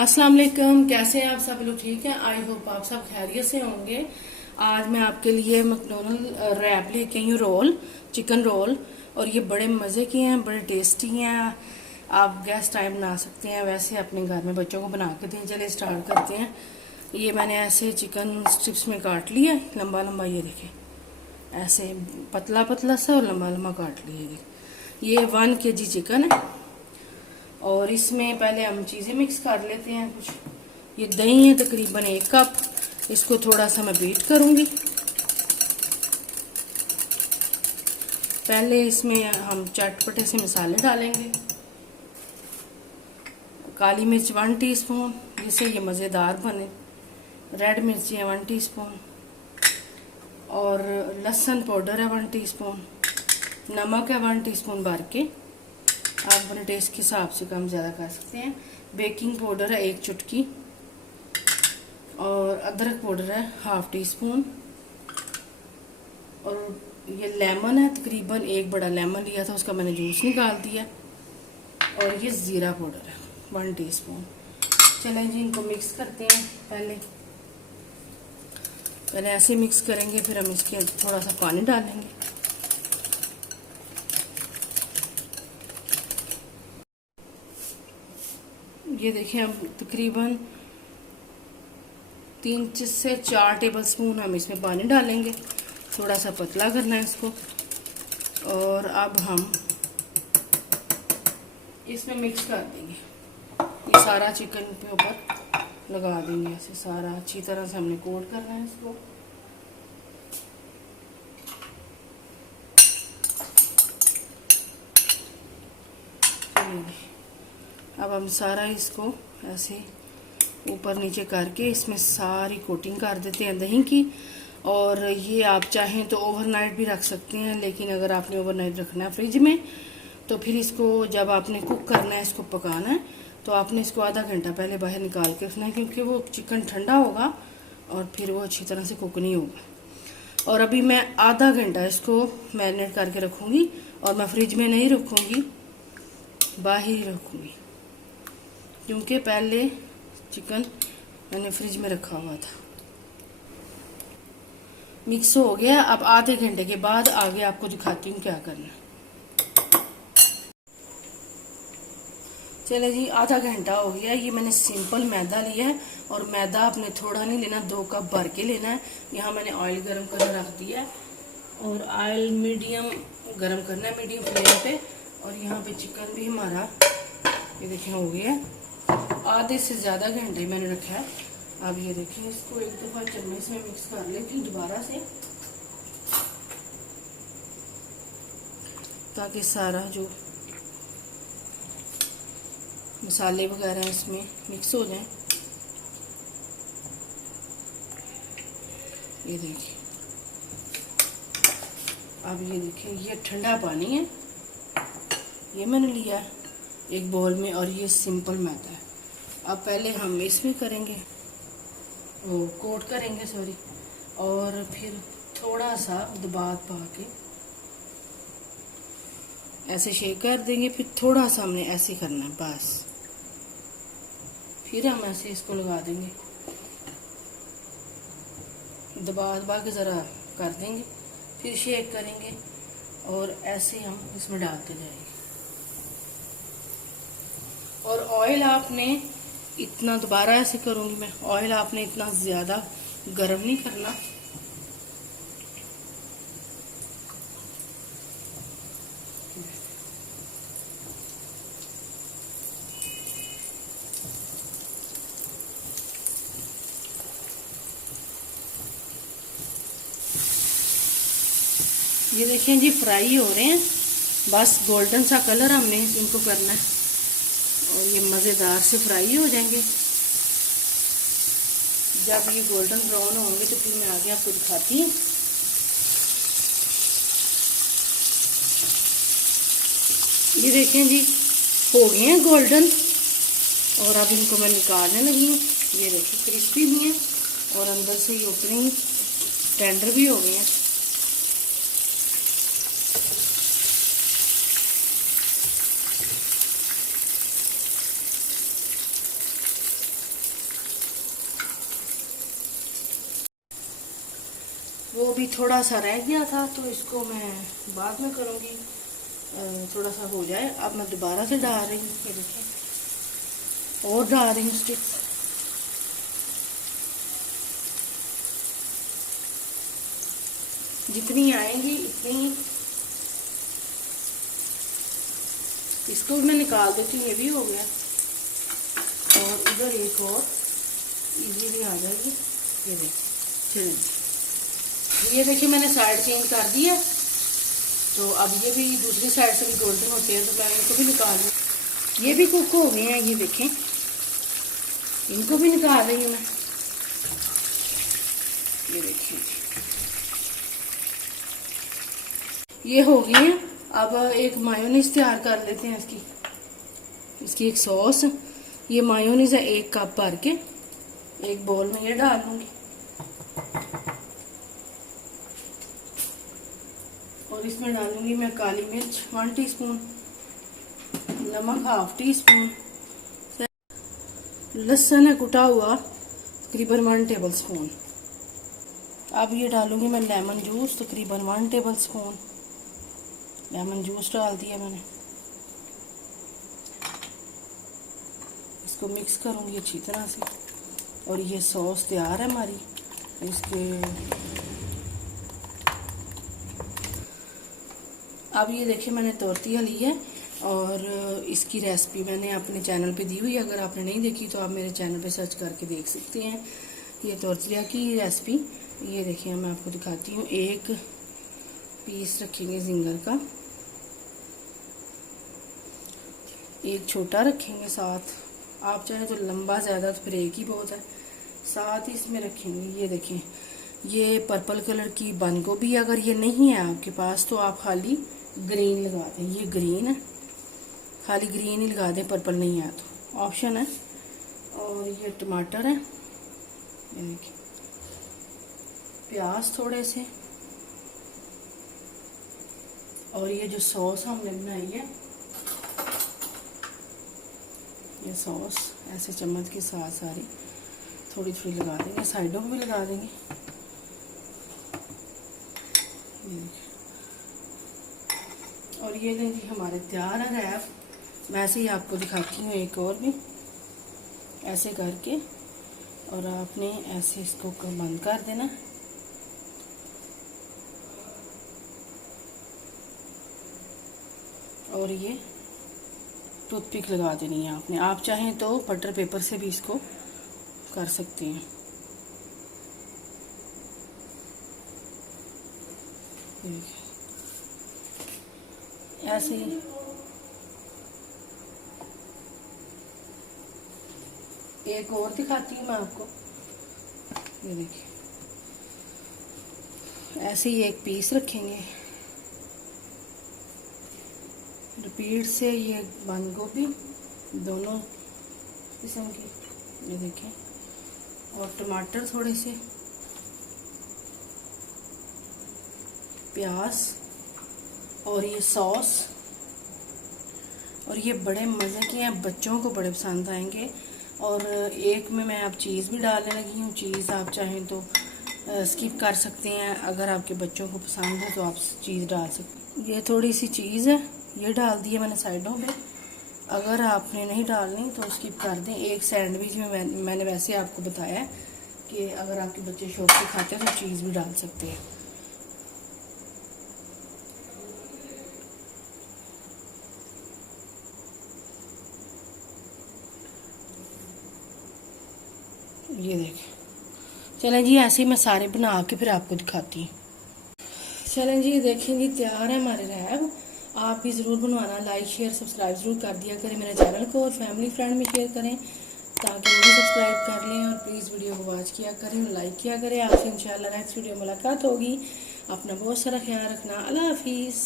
अस्सलाम वालेकुम। कैसे हैं आप सब लोग? ठीक हैं। आई होप आप सब खैरियत से होंगे। आज मैं आपके लिए मैकडोनल्ड रैप लेके आई हूँ, रोल, चिकन रोल। और ये बड़े मज़े के हैं, बड़े टेस्टी हैं। आप गेस्ट टाइम बना सकते हैं, वैसे अपने घर में बच्चों को बना के दें। चलिए स्टार्ट करते हैं। ये मैंने ऐसे चिकन स्ट्रिप्स में काट लिया, लंबा लंबा। ये देखें, ऐसे पतला पतला सा और लंबा लंबा काट लिया। ये 1 kg चिकन है। और इसमें पहले हम चीज़ें मिक्स कर लेते हैं कुछ। ये दही है तकरीबन 1 कप। इसको थोड़ा सा मैं बीट करूँगी। पहले इसमें हम चटपटे से मसाले डालेंगे। काली मिर्च 1 टीस्पून, जिससे ये मज़ेदार बने। रेड मिर्ची है 1 टीस्पून। और लहसुन पाउडर है 1 टीस्पून। नमक है 1 टीस्पून भर के। आप अपने टेस्ट के हिसाब से कम ज़्यादा कर सकते हैं। बेकिंग पाउडर है 1 चुटकी। और अदरक पाउडर है 1/2 टीस्पून। और ये लेमन है, तकरीबन 1 बड़ा लेमन लिया था, उसका मैंने जूस निकाल दिया। और ये ज़ीरा पाउडर है 1 टीस्पून। चलें जी, इनको मिक्स करते हैं। पहले ऐसे मिक्स करेंगे, फिर हम इसके थोड़ा सा पानी डालेंगे। ये देखिए, हम तकरीबन 3 से 4 टेबल स्पून हम इसमें पानी डालेंगे। थोड़ा सा पतला करना है इसको। और अब हम इसमें मिक्स कर देंगे। ये सारा चिकन के ऊपर लगा देंगे, ऐसे सारा अच्छी तरह से हमने कोट करना है इसको। अब हम सारा इसको ऐसे ऊपर नीचे करके इसमें सारी कोटिंग कर देते हैं दही की। और ये आप चाहें तो ओवरनाइट भी रख सकते हैं, लेकिन अगर आपने ओवरनाइट रखना है फ्रिज में, तो फिर इसको जब आपने कुक करना है, इसको पकाना है, तो आपने इसको आधा घंटा पहले बाहर निकाल के रखना है, क्योंकि वो चिकन ठंडा होगा और फिर वो अच्छी तरह से कुक नहीं होगा। और अभी मैं आधा घंटा इसको मैरिनेट करके रखूँगी। और मैं फ्रिज में नहीं रखूँगी, बाहर ही रखूँगी, क्योंकि पहले चिकन मैंने फ्रिज में रखा हुआ था। मिक्स हो गया। अब आधे घंटे के बाद आगे आपको दिखाती हूँ क्या करना है। चले जी, आधा घंटा हो गया। ये मैंने सिंपल मैदा लिया है। और मैदा आपने थोड़ा नहीं लेना, 2 कप भर के लेना है। यहाँ मैंने ऑयल गरम करना रख दिया है। और ऑयल मीडियम गरम करना है, मीडियम फ्लेम पे। और यहाँ पे चिकन भी हमारा ये देखिए हो गया। आधे से ज़्यादा घंटे मैंने रखा है। अब ये देखिए, इसको एक दफ़ा चम्मच में मिक्स कर लेती हूँ दोबारा से, ताकि सारा जो मसाले वगैरह इसमें मिक्स हो जाएं। ये देखिए, अब ये देखिए, ये ठंडा पानी है, ये मैंने लिया है एक बाउल में। और ये सिंपल मैदा है। अब पहले हम इसमें करेंगे, वो कोट करेंगे, सॉरी। और फिर थोड़ा सा दबा पा के ऐसे शेक कर देंगे। फिर थोड़ा सा हमने ऐसे करना है बस। फिर हम ऐसे इसको लगा देंगे, दबा दबा के ज़रा कर देंगे। फिर शेक करेंगे और ऐसे हम इसमें डालते जाएंगे। और ऑयल आपने इतना, दोबारा ऐसे करूँगी मैं, ऑयल आपने इतना ज़्यादा गर्म नहीं करना। ये देखिए जी, फ्राई हो रहे हैं, बस गोल्डन सा कलर हमने इनको करना है। और ये मज़ेदार से फ्राई हो जाएंगे। जब ये गोल्डन ब्राउन होंगे तो फिर मैं आगे आपको दिखाती हूँ। ये देखें जी, हो गए हैं गोल्डन। और अब इनको मैं निकालने लगी हूँ। ये देखिए, क्रिस्पी भी हैं और अंदर से ये ओपनिंग टेंडर भी हो गए हैं। वो भी थोड़ा सा रह गया था तो इसको मैं बाद में करूँगी, थोड़ा सा हो जाए। अब मैं दोबारा से डाल रही हूँ, ये देखें, और डाल रही हूँ स्टिक्स। जितनी आएंगी इतनी इसको भी मैं निकाल देती हूँ। ये भी हो गया, और इधर एक और इजीली आ जाएगी। ये देखिए, चलिए ये देखिए मैंने साइड चेंज कर दिया, तो अब ये भी दूसरी साइड से भी गोल्डन होते हैं, तो मैं इनको भी निकाल लूँ। ये भी कुक हो गए हैं, ये देखें, इनको भी निकाल रही हूँ मैं। ये देखिए ये हो गई है। अब एक मायोनीज तैयार कर लेते हैं इसकी एक सॉस। ये मायोनीज है 1 कप भर के, एक बोल में ये डाल लूंगी, और इसमें डालूंगी मैं काली मिर्च 1 टीस्पून, नमक 1/2 टीस्पून, लहसुन है कुटा हुआ तकरीबन 1 टेबल स्पून। अब ये डालूंगी मैं लेमन जूस तकरीबन 1 टेबल स्पून। लेमन जूस डाल दिया मैंने। इसको मिक्स करूंगी अच्छी तरह से, और ये सॉस तैयार है हमारी। इसके अब ये देखिए मैंने तोरतिया ली है, और इसकी रेसिपी मैंने अपने चैनल पे दी हुई है। अगर आपने नहीं देखी तो आप मेरे चैनल पे सर्च करके देख सकते हैं। ये तोरतिया की रेसिपी, ये देखिए मैं आपको दिखाती हूँ। 1 पीस रखेंगे जिंगर का, एक छोटा रखेंगे साथ, आप चाहे तो लंबा ज़्यादा तो फिर एक ही बहुत है। साथ ही इसमें रखेंगे, ये देखें, ये पर्पल कलर की बंद गोभी। अगर ये नहीं है आपके पास तो आप खाली ग्रीन लगा दें, ये ग्रीन है, खाली ग्रीन ही लगा दें, पर्पल नहीं है तो ऑप्शन है। और ये टमाटर है, ये देखिए, प्याज थोड़े से, और ये जो सॉस हमने बनाई है, ये सॉस ऐसे चम्मच के साथ सारी थोड़ी थोड़ी लगा देंगे, साइडों पे भी लगा देंगे। और ये लेंगे हमारे तैयार है रैप। मैं ऐसे ही आपको दिखाती हूँ एक और भी, ऐसे करके, और आपने ऐसे इसको बंद कर देना। और ये टूथपिक लगा देनी है आपने। आप चाहें तो बटर पेपर से भी इसको कर सकते हैं। ऐसे ही एक और दिखाती हूँ मैं आपको, ये देखिए, ऐसे ही एक पीस रखेंगे, रिपीट से ये बंद गोभी दोनों किस्म की, ये देखें, और टमाटर थोड़े से, प्याज, और ये सॉस। और ये बड़े मज़े के हैं, बच्चों को बड़े पसंद आएंगे। और एक में मैं अब चीज़ भी डालने लगी हूँ। चीज़ आप चाहें तो स्किप कर सकते हैं, अगर आपके बच्चों को पसंद है तो आप चीज़ डाल सकते हैं। ये थोड़ी सी चीज़ है, ये डाल दी है मैंने साइडों पे। अगर आपने नहीं डालनी तो स्किप कर दें। एक सैंडविच में मैंने वैसे आपको बताया कि अगर आपके बच्चे शौक से खाते हैं तो चीज़ भी डाल सकते हैं। ये देखें, चलें जी, ऐसे ही मैं सारे बना के फिर आपको दिखाती हूँ। चलें जी, देखें जी, तैयार है हमारे रैप। आप भी ज़रूर बनवाना, लाइक शेयर सब्सक्राइब ज़रूर कर दिया करें मेरे चैनल को, और फैमिली फ्रेंड में शेयर करें ताकि वो भी सब्सक्राइब कर लें। और प्लीज़ वीडियो को वॉच किया करें, लाइक किया करें। आपसे इंशाल्लाह नेक्स्ट वीडियो मुलाकात होगी। अपना बहुत सारा ख्याल रखना। अल्लाह हाफिज़।